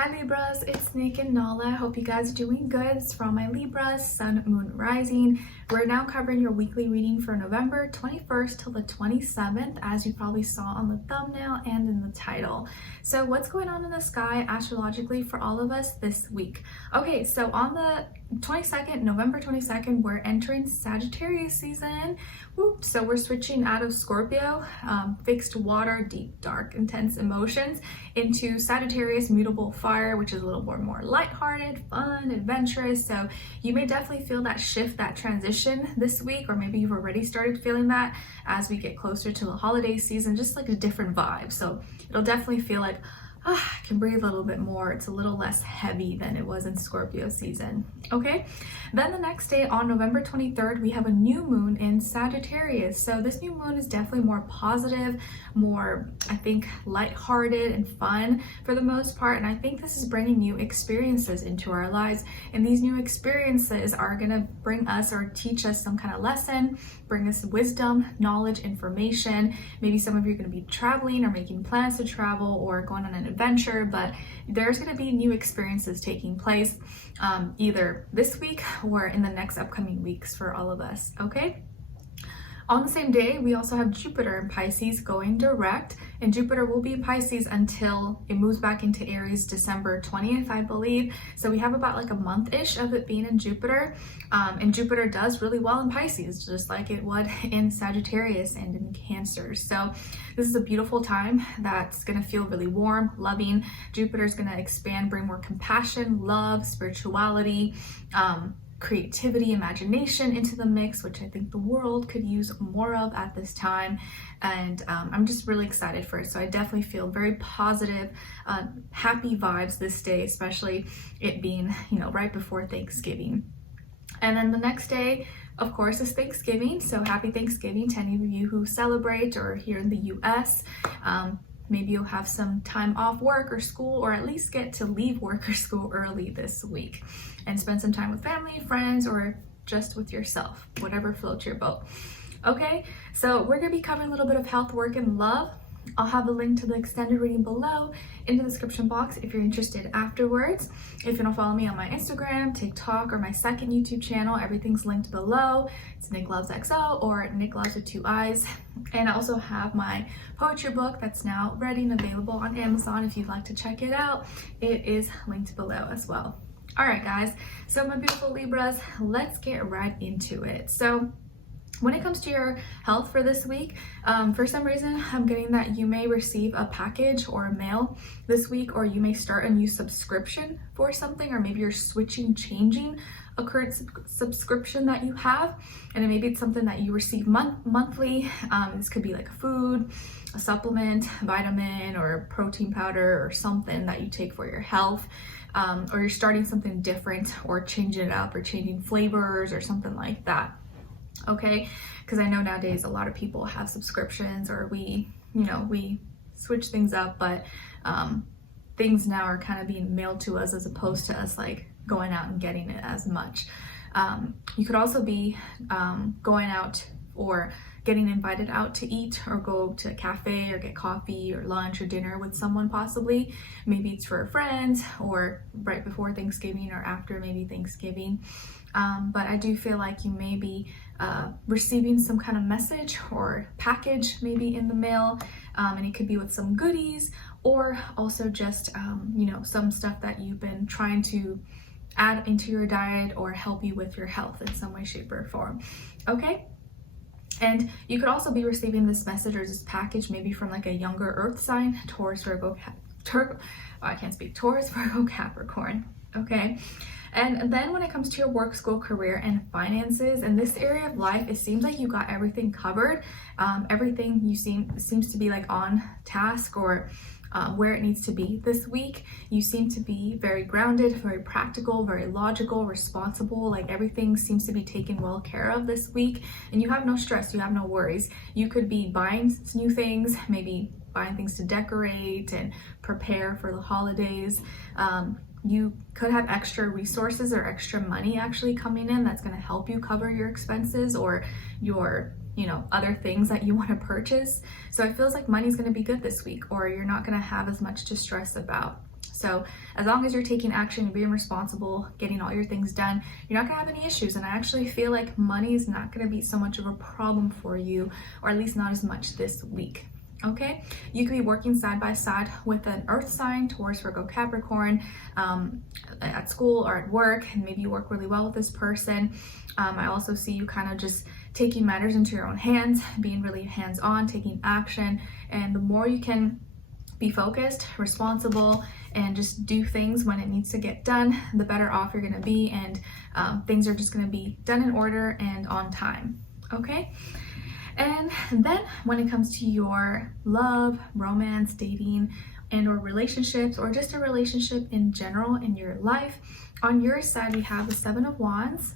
Hi Libras, it's Nick and Nala. Hope you guys are doing good. It's from my Libras, Sun, Moon, Rising. We're now covering your weekly reading for November 21st till the 27th, as you probably saw on the thumbnail and in the title. So what's going on in the sky astrologically for all of us this week? Okay, so on the 22nd, November 22nd, we're entering Sagittarius season. Woo. So we're switching out of Scorpio, fixed water, deep, dark, intense emotions, into Sagittarius, mutable fire, which is a little more lighthearted, fun, adventurous. So you may definitely feel that shift, that transition this week, or maybe you've already started feeling that as we get closer to the holiday season, just like a different vibe. So it'll definitely feel like, I can breathe a little bit more. It's a little less heavy than it was in Scorpio season. Okay, then the next day on November 23rd, we have a new moon in Sagittarius. So this new moon is definitely more positive, more, I think, lighthearted and fun for the most part. And I think this is bringing new experiences into our lives. And these new experiences are going to bring us or teach us some kind of lesson, bring us wisdom, knowledge, information. Maybe some of you are going to be traveling or making plans to travel or going on an adventure, but there's going to be new experiences taking place either this week or in the next upcoming weeks for all of us. Okay. On the same day, we also have Jupiter in Pisces going direct, and Jupiter will be in Pisces until it moves back into Aries December 20th, I believe. So we have about like a month-ish of it being in Jupiter, and Jupiter does really well in Pisces, just like it would in Sagittarius and in Cancer. So this is a beautiful time that's going to feel really warm, loving. Jupiter is going to expand, bring more compassion, love, spirituality, creativity, imagination into the mix, which I think the world could use more of at this time. And I'm just really excited for it. So I definitely feel very positive, happy vibes this day, especially it being, right before Thanksgiving. And then the next day, of course, is Thanksgiving. So happy Thanksgiving to any of you who celebrate or here in the US. Maybe you'll have some time off work or school, or at least get to leave work or school early this week and spend some time with family, friends, or just with yourself, whatever floats your boat. Okay, so we're going to be covering a little bit of health, work, and love. I'll have the link to the extended reading below in the description box if you're interested afterwards. If you don't follow me on my Instagram, TikTok, or my second YouTube channel, everything's linked below. It's Nicloves XO or Nicloves with 2 eyes. And I also have my poetry book that's now ready and available on Amazon if you'd like to check it out. It is linked below as well. All right, guys. So my beautiful Libras, let's get right into it. So when it comes to your health for this week, for some reason, I'm getting that you may receive a package or a mail this week, or you may start a new subscription for something, or maybe you're changing a current subscription that you have, and maybe it's something that you receive monthly. This could be like food, a supplement, vitamin, or protein powder, or something that you take for your health. Or you're starting something different, or changing it up, or changing flavors, or something like that. Okay, because I know nowadays a lot of people have subscriptions, or we switch things up, but things now are kind of being mailed to us as opposed to us like going out and getting it as much. You could also be going out or getting invited out to eat, or go to a cafe or get coffee or lunch or dinner with someone possibly. Maybe it's for a friend, or right before Thanksgiving or after maybe Thanksgiving. But I do feel like you may be receiving some kind of message or package maybe in the mail, and it could be with some goodies, or also just some stuff that you've been trying to add into your diet or help you with your health in some way, shape, or form. Okay. And you could also be receiving this message or this package maybe from like a younger earth sign, Taurus, Virgo, Taurus, Virgo, Capricorn. Okay. And then when it comes to your work, school, career, and finances, in this area of life, it seems like you got everything covered. Everything seems to be like on task, or where it needs to be this week. You seem to be very grounded, very practical, very logical, responsible. Like everything seems to be taken well care of this week, and you have no stress, you have no worries. You could be buying new things, maybe buying things to decorate and prepare for the holidays. You could have extra resources or extra money actually coming in that's going to help you cover your expenses or your other things that you want to purchase. So it feels like money's going to be good this week, or you're not going to have as much to stress about. So as long as you're taking action and being responsible, getting all your things done, you're not gonna have any issues. And I actually feel like money is not gonna be so much of a problem for you, or at least not as much this week. Okay, you could be working side by side with an earth sign, Taurus, Virgo, Capricorn, at school or at work, and maybe you work really well with this person. I also see you kind of just taking matters into your own hands, being really hands-on, taking action. And the more you can be focused, responsible, and just do things when it needs to get done, the better off you're gonna be, and things are just gonna be done in order and on time, okay? And then when it comes to your love, romance, dating, and or relationships, or just a relationship in general in your life, on your side we have the 7 of Wands,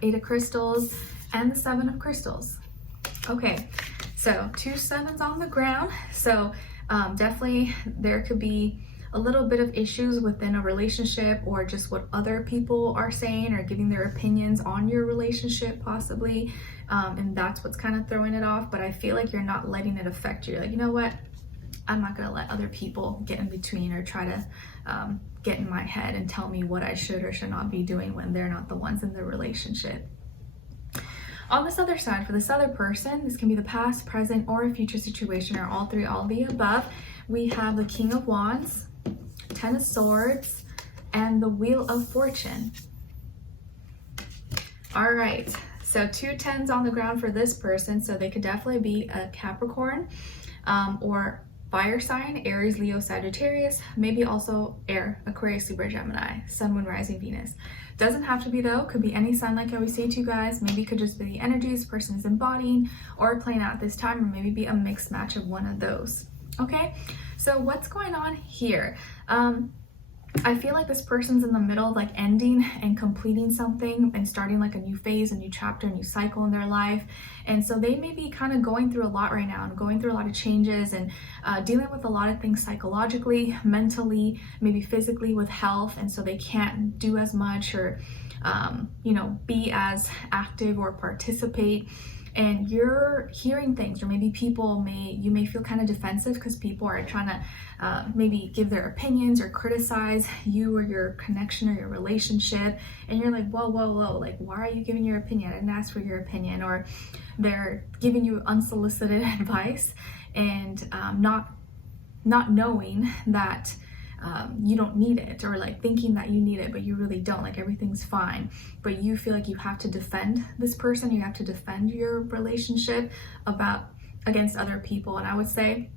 8 of Crystals, and the 7 of Crystals. Okay, so 2 7s on the ground. So definitely there could be a little bit of issues within a relationship, or just what other people are saying or giving their opinions on your relationship possibly, and that's what's kind of throwing it off. But I feel like you're not letting it affect you. You're like, you know what, I'm not gonna let other people get in between or try to get in my head and tell me what I should or should not be doing when they're not the ones in the relationship. On this other side, for this other person, this can be the past, present, or a future situation, or all three, all of the above. We have the King of Wands, 10 of Swords, and the Wheel of Fortune. All right, so 2 10s on the ground for this person. So they could definitely be a Capricorn or fire sign, Aries, Leo, Sagittarius, maybe also air, Aquarius, Libra, Gemini, Sun, Moon, Rising, Venus. Doesn't have to be though, could be any sign like I always say to you guys. Maybe it could just be the energies this person is embodying or playing out this time, or maybe be a mixed match of one of those. Okay, so what's going on here? I feel like this person's in the middle of like ending and completing something and starting like a new phase, a new chapter, a new cycle in their life. And so they may be kind of going through a lot right now and going through a lot of changes and dealing with a lot of things psychologically, mentally, maybe physically with health. And so they can't do as much or, be as active or participate. And you're hearing things, or maybe you may feel kind of defensive because people are trying to maybe give their opinions or criticize you or your connection or your relationship. And you're like, whoa, like, why are you giving your opinion? I didn't ask for your opinion. Or they're giving you unsolicited advice and not knowing that you don't need it, or like thinking that you need it, but you really don't, like everything's fine. But you feel like you have to defend this person, you have to defend your relationship against other people. And I would say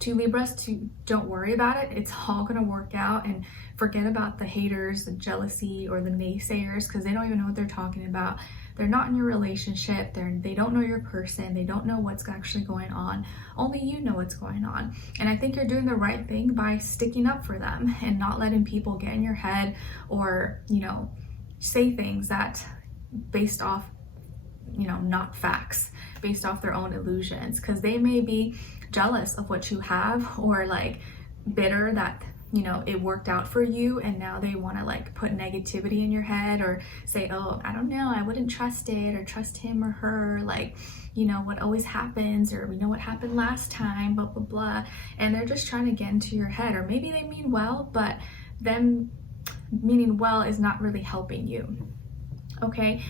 to Libras to don't worry about it. It's all gonna work out, and forget about the haters, the jealousy, or the naysayers, because they don't even know what they're talking about. They're not in your relationship. They don't know your person. They don't know what's actually going on. Only you know what's going on. And I think you're doing the right thing by sticking up for them and not letting people get in your head or, say things that based off, not facts, based off their own illusions, because they may be jealous of what you have, or like bitter that it worked out for you, and now they want to like put negativity in your head or say, oh, I don't know, I wouldn't trust it, or trust him or her, like what always happens, or we know what happened last time, blah blah blah. And they're just trying to get into your head, or maybe they mean well, but them meaning well is not really helping you. Okay,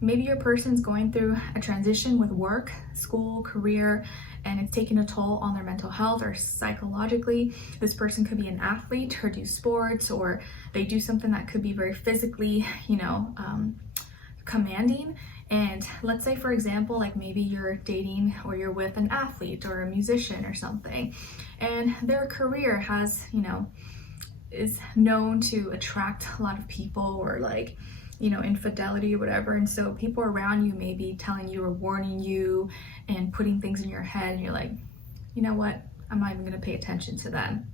maybe your person's going through a transition with work, school, career, and it's taking a toll on their mental health or psychologically. This person could be an athlete or do sports, or they do something that could be very physically, commanding. And let's say, for example, like maybe you're dating or you're with an athlete or a musician or something, and their career has, is known to attract a lot of people, or like, infidelity or whatever. And so people around you may be telling you or warning you and putting things in your head, and you're like, you know what, I'm not even going to pay attention to them,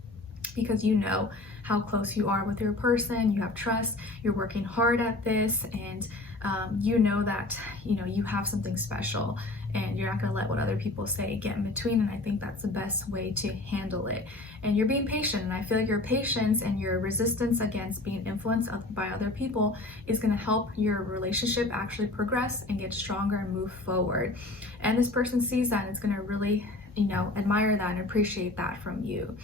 because you know how close you are with your person, you have trust, you're working hard at this, and you know that you have something special, and you're not going to let what other people say get in between. And I think that's the best way to handle it. And you're being patient, and I feel like your patience and your resistance against being influenced by other people is going to help your relationship actually progress and get stronger and move forward. And this person sees that, and it's going to really admire that and appreciate that from you.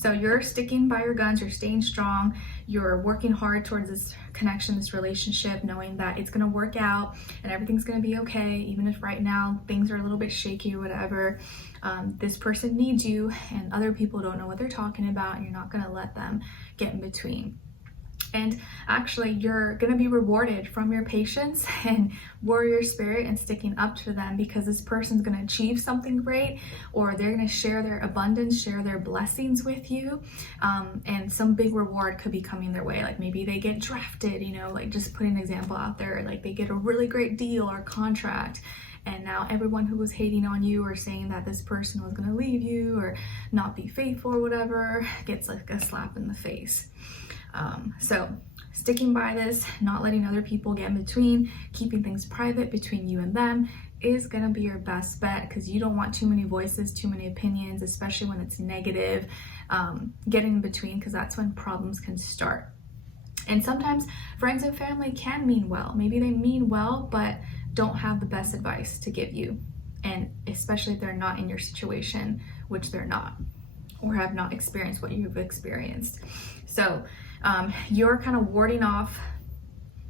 So you're sticking by your guns, you're staying strong, you're working hard towards this connection, this relationship, knowing that it's gonna work out and everything's gonna be okay, even if right now things are a little bit shaky or whatever. This person needs you and other people don't know what they're talking about, and you're not gonna let them get in between. And actually, you're going to be rewarded from your patience and warrior spirit and sticking up to them, because this person's going to achieve something great, or they're going to share their abundance, share their blessings with you. And some big reward could be coming their way. Like maybe they get drafted, you know, like just putting an example out there, like they get a really great deal or contract. And now everyone who was hating on you or saying that this person was going to leave you or not be faithful or whatever gets like a slap in the face. So sticking by this, not letting other people get in between, keeping things private between you and them is going to be your best bet, because you don't want too many voices, too many opinions, especially when it's negative, getting in between, because that's when problems can start. And sometimes friends and family can mean well. Maybe they mean well, but don't have the best advice to give you. And especially if they're not in your situation, which they're not, or have not experienced what you've experienced. So you're kind of warding off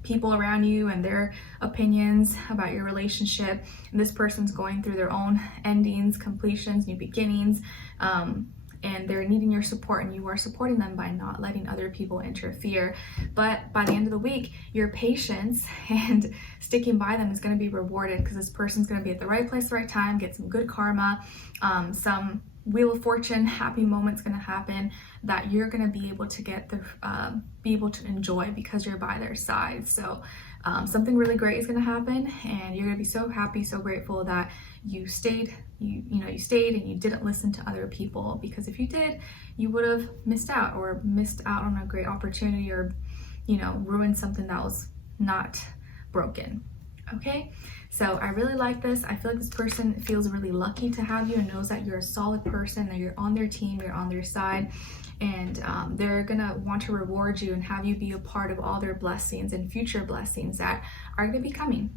people around you and their opinions about your relationship. And this person's going through their own endings, completions, new beginnings, and they're needing your support, and you are supporting them by not letting other people interfere. But by the end of the week, your patience and sticking by them is going to be rewarded, because this person's going to be at the right place, the right time, get some good karma, some Wheel of Fortune, happy moments going to happen that you're going to be able to get be able to enjoy because you're by their side. So something really great is going to happen, and you're going to be so happy, so grateful that you stayed. You stayed and you didn't listen to other people, because if you did, you would have missed out on a great opportunity, or ruined something that was not broken. Okay, so I really like this. I feel like this person feels really lucky to have you and knows that you're a solid person, that you're on their team, you're on their side, and they're gonna want to reward you and have you be a part of all their blessings and future blessings that are gonna be coming.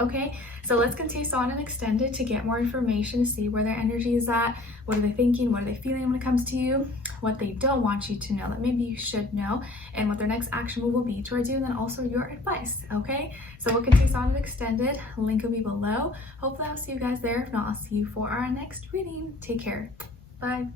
Okay, so let's continue on and extend it to get more information, to see where their energy is at, what are they thinking, what are they feeling when it comes to you, what they don't want you to know that maybe you should know, and what their next action move will be towards you, and then also your advice. Okay, so we'll continue on and extend it. Link will be below. Hopefully I'll see you guys there. If not, I'll see you for our next reading. Take care. Bye.